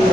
So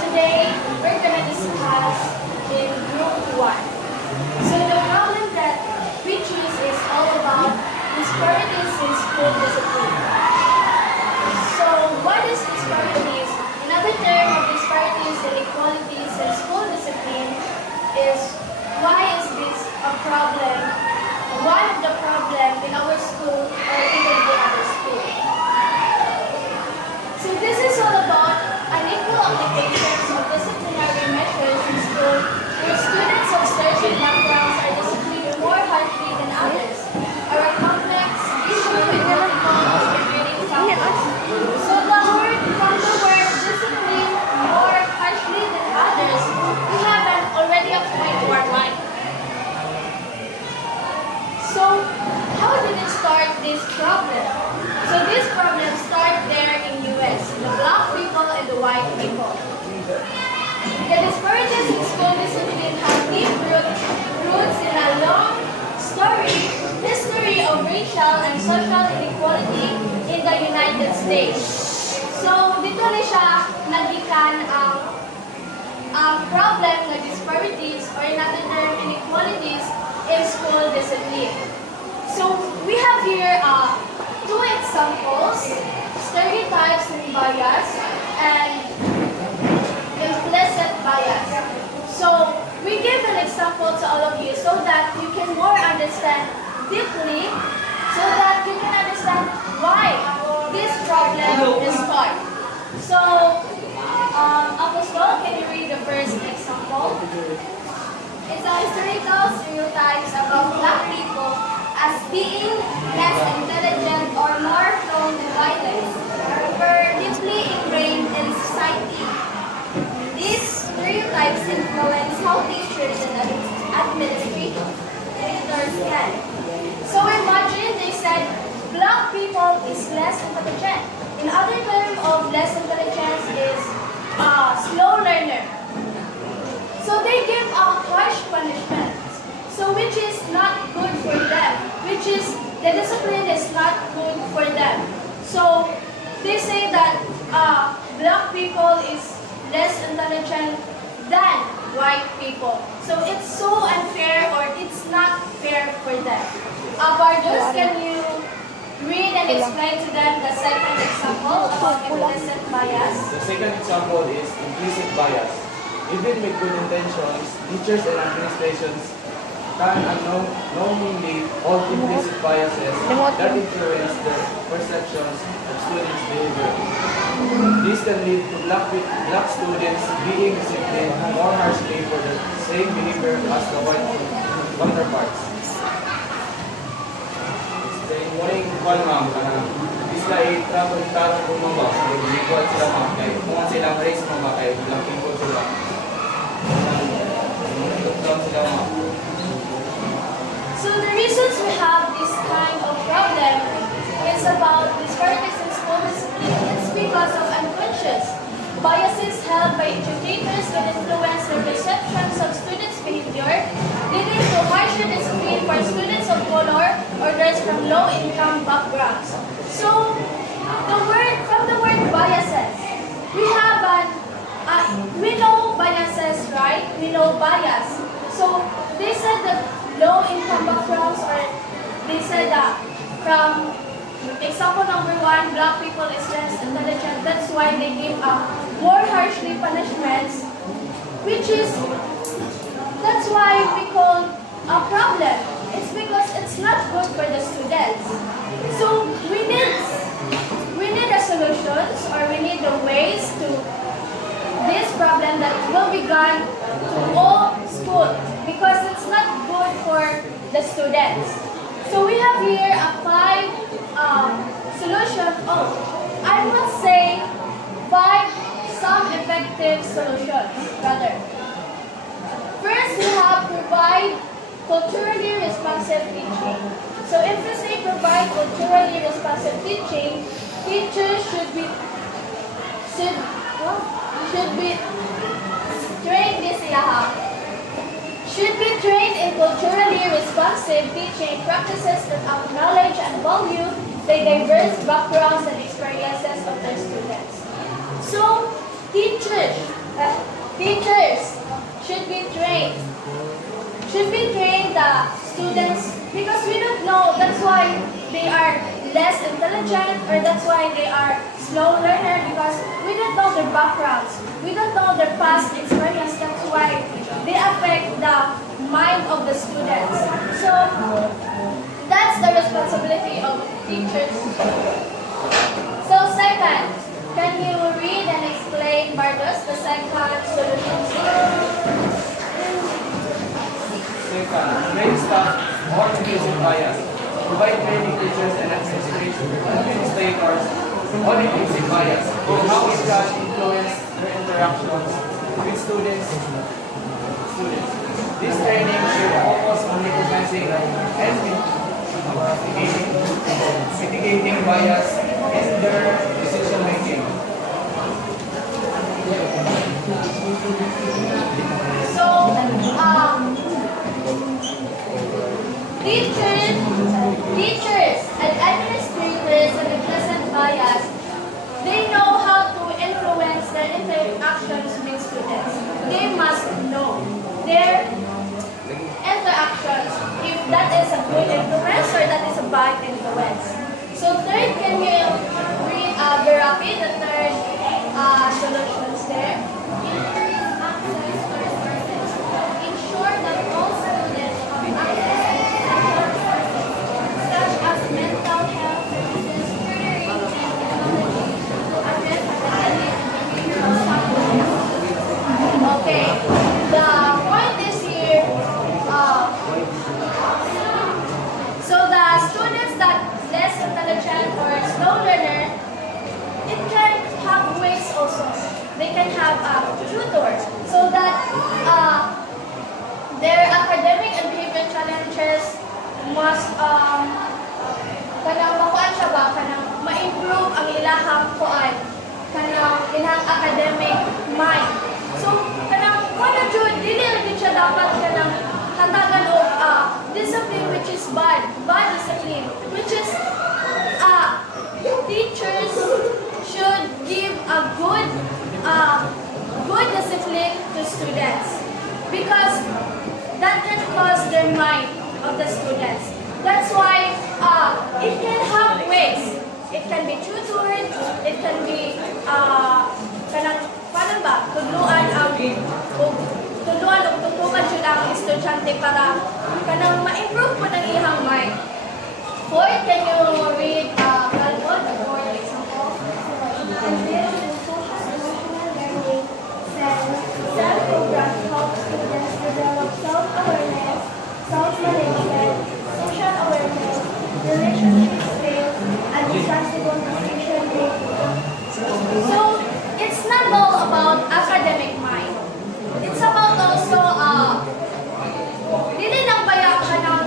today, we're going to discuss in Group 1. So the problem that we choose is all about disparities in school discipline. So what is disparities? Another term of disparities and inequalities in school discipline is why is this a problem? One of the problems in our school or even the other school. So this is all about unequal applications of disciplinary measures in school where students of certain backgrounds are disciplined more harshly than others, are a complex issue with multiple contributing factors. So from the word discipline more harshly than others, we have an already applied to our mind. So how did it start this problem? So this problem started there in US, the black people and the white people. The disparities in school discipline have deep roots in a long history of racial and social inequality in the United States. So dito na siya nagikan ang problem na disparities or another term inequalities in school discipline. So we have here two examples, stereotypes and bias, and implicit bias. So we give an example to all of you so that you can more understand deeply, so that you can understand why this problem is started. So, Apostle, can you read the first example? It's a historical stereotypes about black people as being less intelligent or more prone to violence were deeply ingrained in society. These stereotypes influence how teachers and administrators can. So imagine they said black people is less intelligent. In other term of less intelligence is slow learner. So they give out harsh punishment. So which is not good for them, which is the discipline is not good for them. So they say that black people is less intelligent than white people. So it's so unfair or it's not fair for them. Bardos, can you read and explain to them the second example about implicit bias? The second example is implicit bias. Even with good intentions, teachers and administrations can unknowingly hold implicit biases that influence the perceptions of students' behavior. This can lead to black students being disciplined more harshly for the same behavior as the white counterparts. Morning, ma'am. Isla ay travel bumaba. Nag-record sila ma'am. Kung silang race ma'am, kaya black people sila. So the reasons we have this kind of problem is about disparities in school discipline. It's because of unconscious biases held by educators that influence the perceptions of students' behavior, leading to harsher discipline for students of color or those from low-income backgrounds. So from the word biases, we have we know biases, right? We know bias. So they said that low-income backgrounds, or they said that from example number 1, black people is less intelligent. That's why they give more harshly punishments, that's why we call a problem. It's because it's not good for the students. So we need a solutions, or we need the ways to this problem that will be gone to all school, because it's not good for the students. So we have here a 5 solution. Oh, I must say 5 some effective solutions rather. First, we have provide culturally responsive teaching. So if we say provide culturally responsive teaching, teachers should be trained this ilaha. Should be trained in culturally responsive teaching practices that acknowledge and value the diverse backgrounds and experiences of their students. So teachers should be trained the students, because we don't know, that's why they are less intelligent, or that's why they are slow learner, because we don't know their backgrounds, we don't know their past experience. That's why they affect the mind of the students. So that's the responsibility of teachers. So second, can you read and explain, Bartos, the second solution? Second, train staff or implicit bias. Provide training teachers and administrators on implicit bias and how it can influence their interactions with students. This training should focus on recognizing and mitigating bias in their decision making. So, teachers and administrators of implicit bias, they know how to influence their interactions with students. They must know their interactions, if that is a good influence or that is a bad influence. So third, can you read very rapid the third solutions there? Increase access to resources. Ensure that all students have access such as mental health services, tutoring, and technology to address academic and behavioral challenges. Okay, the point is here, so the students that less intelligent or slow learner, it can have ways also. They can have tutors, so that their academic and behavioral challenges must kanang makuan siya ba, kanang ma-improve ang ilahang kuan, kanang ilang academic mind. So kanang kuan jud dili ra gid siya dapat kanang hatagan og discipline which is bad discipline, which is teachers should give a good discipline to students, because that can cause their mind of the students. That's why it can have ways. It can be tutored, it can be kanang paano ba tudluan og tutukan jud ang estudyante para kanang ma-improve po ng iyang mind. Fourth, can you read Calvin, the fourth example? And this is social-emotional learning says self-programs help students develop self-awareness, self-management, social awareness, relationship skills, and responsible decision-making. So, it's not all about academic mind. It's about also, dili lang baya ka ng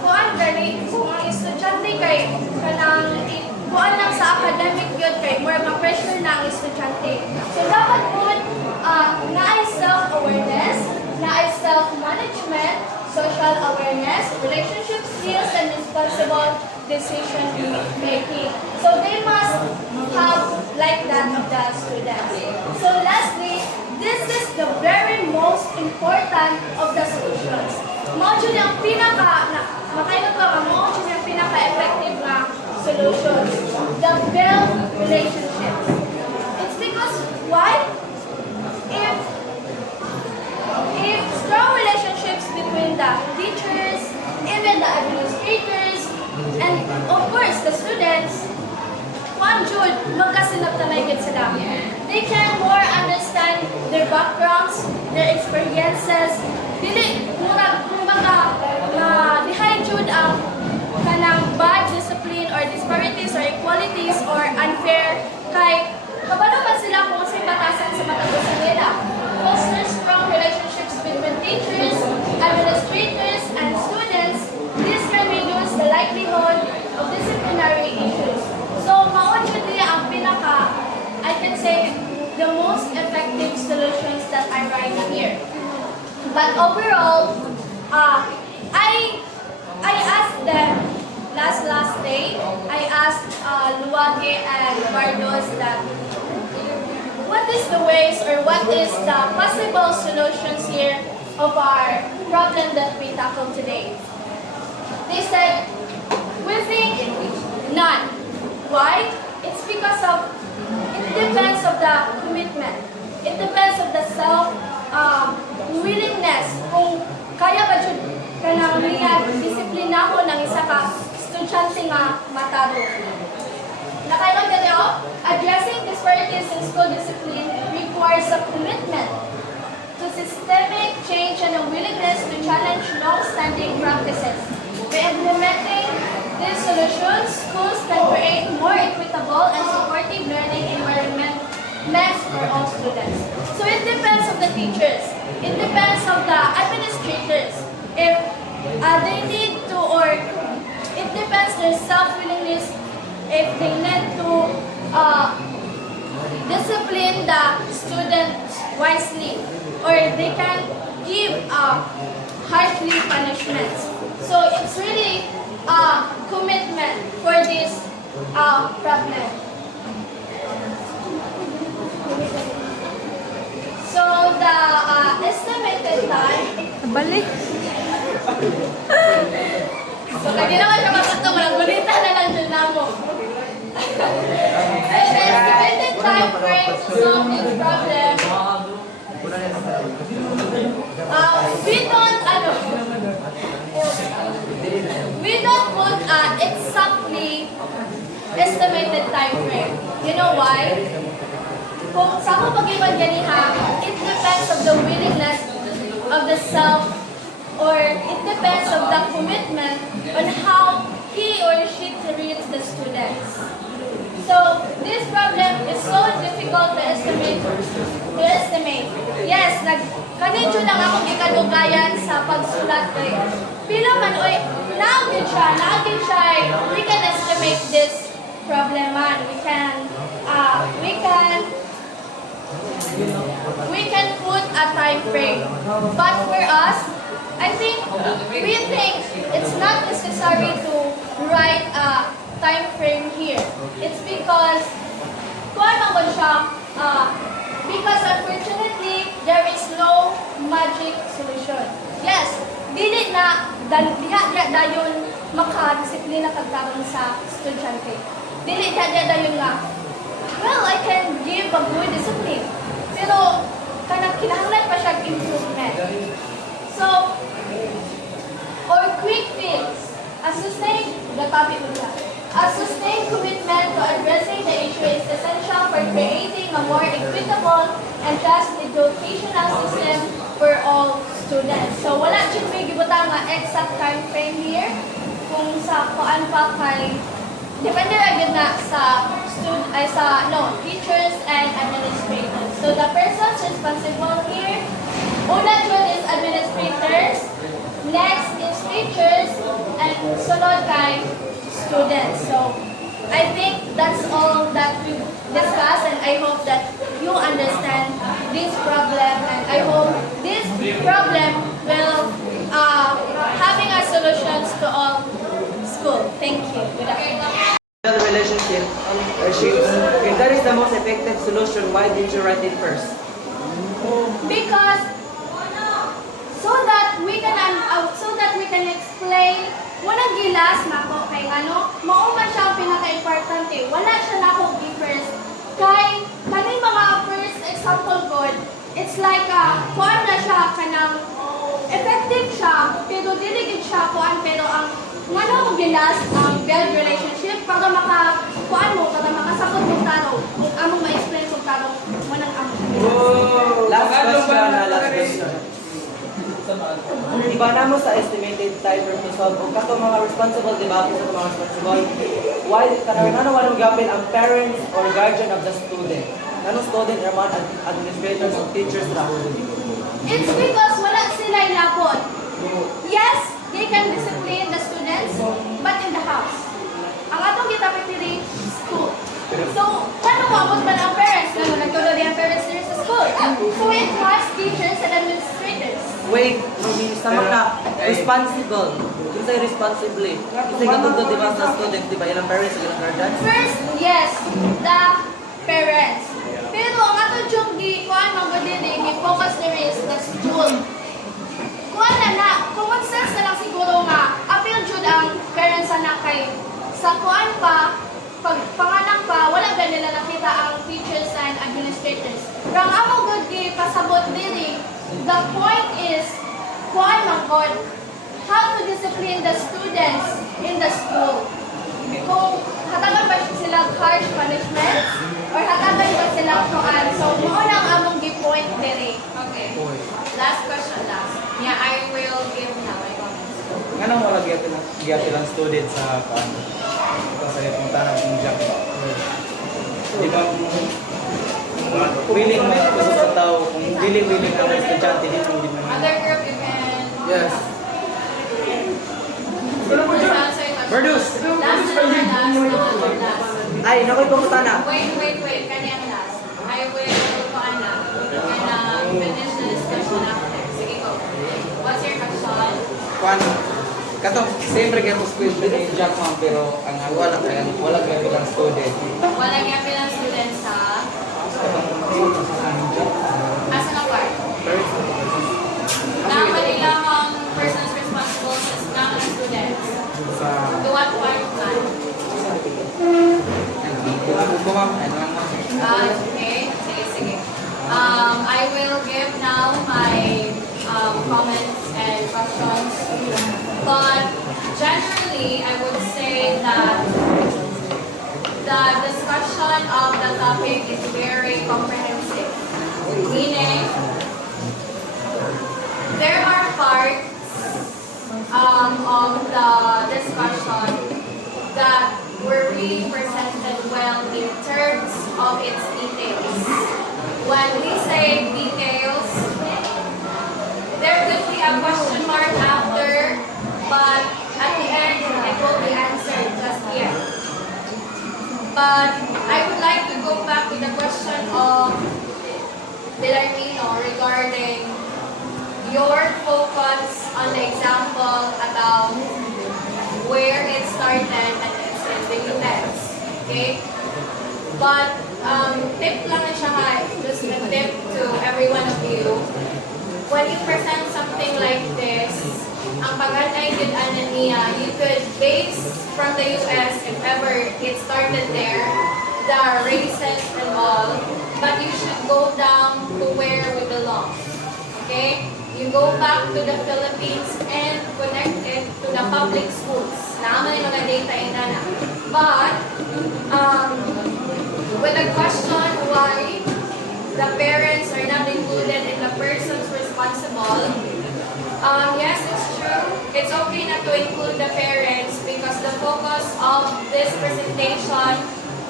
kuan gani, kung ang estudyante kay kanang kuan lang sa academic yun kay more ma-pressure na ang estudyante. So, dapat po, naay self-awareness, naay self-management, social awareness, relationship skills, and responsible decision making. So they must have like that of the students. So lastly, this is the very most important of the solutions. Mao jud ang makaingon ko mao jud ang pinaka-effective na solutions. The build relationships. It's because why? If strong relationships between the the teachers, even the administrators, and of course the students, one Jud, magkasinabtanay gid sila. They can more understand their backgrounds, their experiences. Dili mura kumbaga dihay jud ang kanang bad discipline or disparities or equalities or unfair kay kabalo man sila kung sa batasan sa matagusan nila. Foster strong relationships between teachers, administrators, and students. This can reduce the likelihood of disciplinary issues. So, maon jud niya ang pinaka, I can say, the most effective solutions that I'm writing here. But overall, I asked them last day, I asked Luwage and Bardos that what is the ways or what is the possible solutions here of our problem that we tackled today. They said, we think none. Why? It's because of, it depends of the commitment. It depends of the willingness. Kung kaya ba jud kanang niya disiplinado ng isa ka estudyante nga mataro. Nakailog ka niyo? Addressing disparities in school discipline requires a commitment to systemic change and a willingness to challenge long-standing practices. By implementing these solutions, schools can create more equitable and supportive learning environment for all students. So it depends on the teachers. It depends on the administrators. If they need to, or it depends their self-willingness, if they need to discipline the students wisely, or they can give harshly punishments. So it's really a commitment for this problem. So the estimated time. Balik. So kanina ko siya matuto, malagulitan na lang dyan na mo. And the estimated time frame to solve this problem. We don't put exactly estimated time frame. You know why? Kung sa ako pag-iwan ganiha, it depends of the willingness of the self, or it depends of the commitment on how he or she treats the students. So this problem is so difficult to estimate. Yes, kanidyo lang ako gikadugayan sa pagsulat kay pila man oy naagid siya, we can estimate this problem man. We can put a time frame. But for us, we think it's not necessary to write a time frame here. It's because because unfortunately there is no magic solution. Yes, dili na diha dayon makadisiplina kagtarong sa estudyante. Dili diha dayon nga, well, I can give a good discipline. Pero kanang kinahanglan pa siya improvement. So, or quick fix. A sustained commitment to addressing the issue is essential for creating a more equitable and just educational system for all students. So, wala dyan may gibutang nga exact time frame here. Kung sa kuan pa kay depende agad na sa teachers and administrators. So the persons responsible here, una dyan is administrators, next is teachers, and sunod kay students. So I think that's all that we discussed, and I hope that you understand this problem, and I hope this problem will having a solutions to all school. Thank you. Good afternoon. Relationship or ships. If that is the most effective solution, why didn't you write it first? Because so that we can explain walang gilas nako kay ano mao man siya ang pinaka-importante. Wala siya nako gi-first kay kaning mga first example god, it's like kuan na siya kanang effective siya, pero diligid siya kuan pero ang ngano mo gilas ang build relationship para kuan mo para makasabot mo taro ug among ma-explain kung taro mo nang among Last question. Di ba namo sa estimated timer to solve kung kato mga responsible, di ba? Kung kato mga responsible, why nanong gapin ang parents or guardian of the student? Nanong student or mga administrators or teachers ra? It's because wala sila ilapon. Yes, they can discipline the students, but in the house. Ang atong gitapitiri, school. So, paano mo abot ba ang parents? Kano nagtulo din ang parents dito sa school. So, it has teachers and administrators. Wait, sama ka, responsible. Kung sa'yo responsibly, kasi katulad di ba sa student, di ba ilang parents, ilang guardians? First, yes, the parents. Pero ang atong yung kuan mga din i-focus na rin is the school. Kuan na, common sense na lang siguro nga, appeal jud ang parents na kay sa kuan pa, pag panganak pa, wala ba nila nakita ang teachers and administrators. Rang amo good pasabot dili. The point is, kuan man god, how to discipline the students in the school. Kung hatagan ba sila harsh punishment or hatagan ba sila kuan. So, mo lang among gi-point diri. Okay. Last question last. Yeah, I will give now my comments. Nga wala gyapon lang student sa paano? Ito sa itong tanong ng Jack. Di ba willing mo ito sa tao, kung willing ka ng estudyante, di mo din naman. Other group, you can... Yes. Produce! Last na last. Ay, nakoy pumunta na. Wait. Kanyang last. I will finish the discussion after. Sige, go. What's your question? Paano? Katong, siyempre kaya po school din yung Jack ma'am, pero ang wala gyapon lang student. Walang yapi ng students sa... Asa na part? Na kanila ang persons responsible sa mga students. Sa... To what part man? Okay. Sige. I will give now my comments and questions. But generally, I would say that the discussion of the topic is very comprehensive. Meaning, there are parts of the discussion that were really presented well in terms of its details. When we say details, there could be a question mark after, but at the end, it will be answered just here. But I would like to go back to the question of Belarmino regarding your focus on the example about where it started and it's in the US. Okay? But tip lang na siya ha, just a tip to every one of you. When you present something like this, ang pag-anay yun niya, you could base from the US if ever it started there, the races and all, but you should go down to where we belong. Okay? You go back to the Philippines and connect it to the public schools. Naaman yung mga data in na. But, with the question why the parents are not included in the persons responsible, yes, it's true. It's okay not to include the parents because the focus of this presentation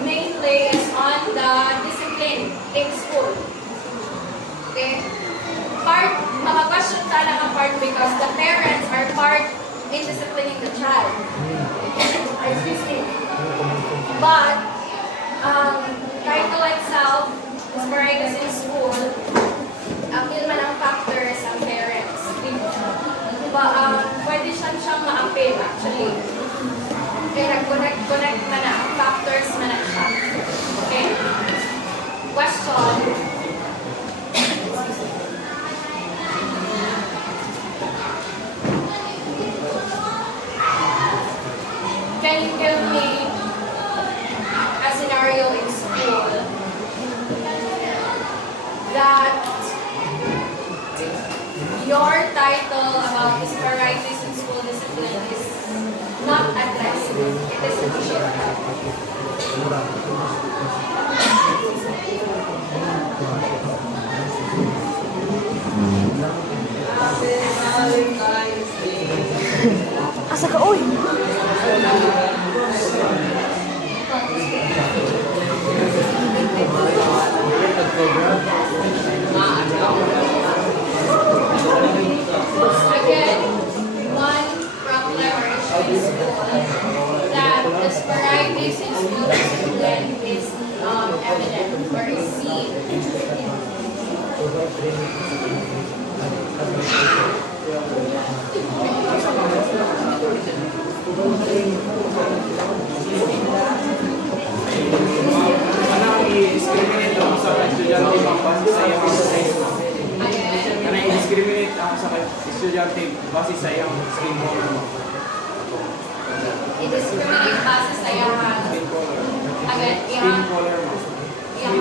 mainly is on the discipline in school. Okay? Mga question talaga ang part because the parents are part in disciplining the child. Excuse me. But, title itself, Asparagus in School, appeal man ang factors ang parents. Pwede siyang ma-appeal actually. Okay, nag-connect man na, ang factors man na siya. Okay? Question. Can you give me a scenario in school that your title citizenship. Asa ka, oy? Again, one problem or issue in school that disparities in school discipline is evident or is seen. Kanang i-discriminate ako sa estudyante base sa iyang size. Again, Kanang i-discriminate ako sa estudyante base sa iyang skin color. i-discriminate base sa iyang Skin color. again, Skin color mo. skin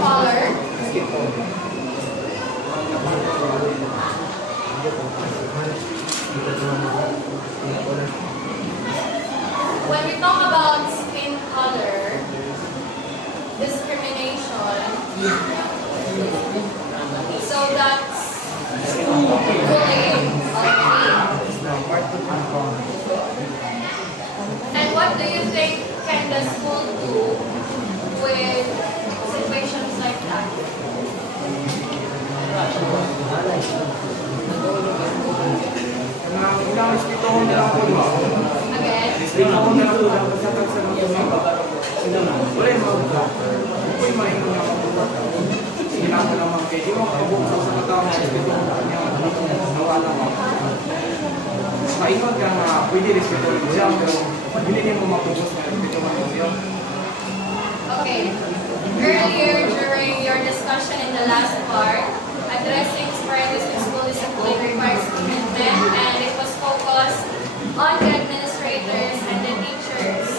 color. Skin color. When we talk about skin color, discrimination, so that's bullying already. And what do you think can the school do with situations like that? Kanang ilang respeto ko na lang po ba? Again, Respeto ko na lang po dapat sa pagsagot. Wala yung mga Uy, maingon niya ako. Sige lang ko naman kayo. Di mo makabuksa sa mga tao na respeto ko na kanya. Nawala ko. Maingon ka na pwede respeto ko siya. Pero hindi niya mo mapubos na respeto ko siya. okay. Earlier during your discussion in the last part, addressing disparities in school discipline requires commitment, and it was focused on the administrators and the teachers.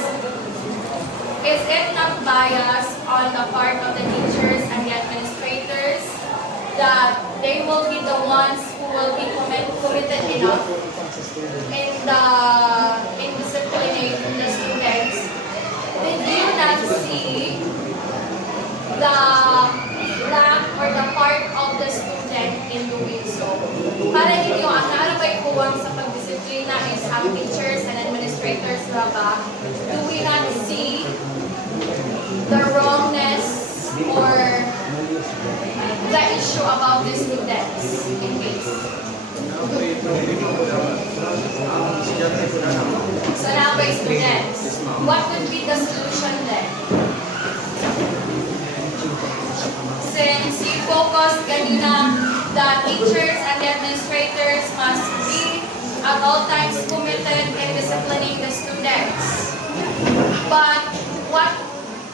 Is it not bias on the part of the teachers and the administrators that they will be the ones who will be committed enough in disciplining the students? Did you not see the lack or the part of the student in doing so? Para ninyo, ang naarabay kuwang sa pagdisiplina is ang teachers and administrators raba. Do we not see the wrongness or the issue about the students in case? So now by students, what would be the solution then? Since you focused kanina that teachers and the administrators must be at all times committed in disciplining the students. But what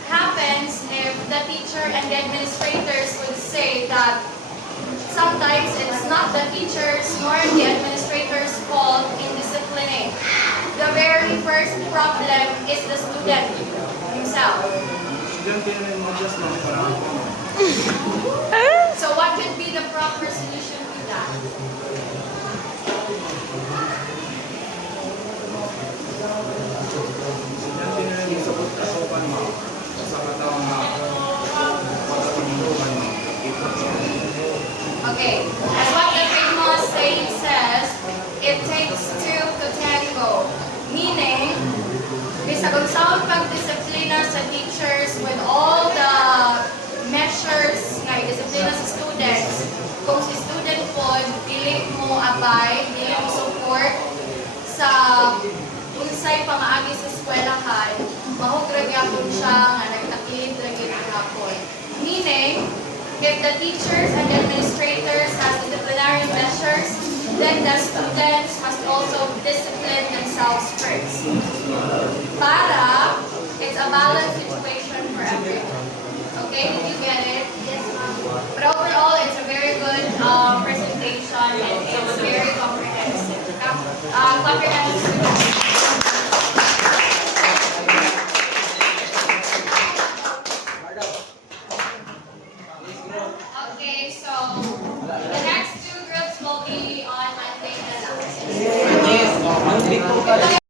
happens if the teacher and the administrators would say that sometimes it's not the teachers nor the administrators' fault in disciplining? The very first problem is the student himself. Estudyante na rin mag-adjust lang para So what could be the proper solution to that? estudyante na rin sa pagkasopan mo. Sa katawang pagkasopan mo. Okay, as what the famous saying says, it takes two to tango. Meaning, bisag unsaon pagdisiplina sa teachers with all the measures nga disiplina sa students, kung si student po dili mo abide, dili mo support sa unsay pamaagi sa eskwelahan, mahograg yapon siya nga nagtaklid lagi hapon. Meaning, if the teachers and the administrators has disciplinary measures, then the students must also discipline themselves first. Para it's a balanced situation for everyone. Okay, did you get it? Yes, ma'am. But overall, it's a very good presentation and it's very comprehensive. Comprehensive. Okay, so the next two groups will be on Monday na lang. Yes, ang big po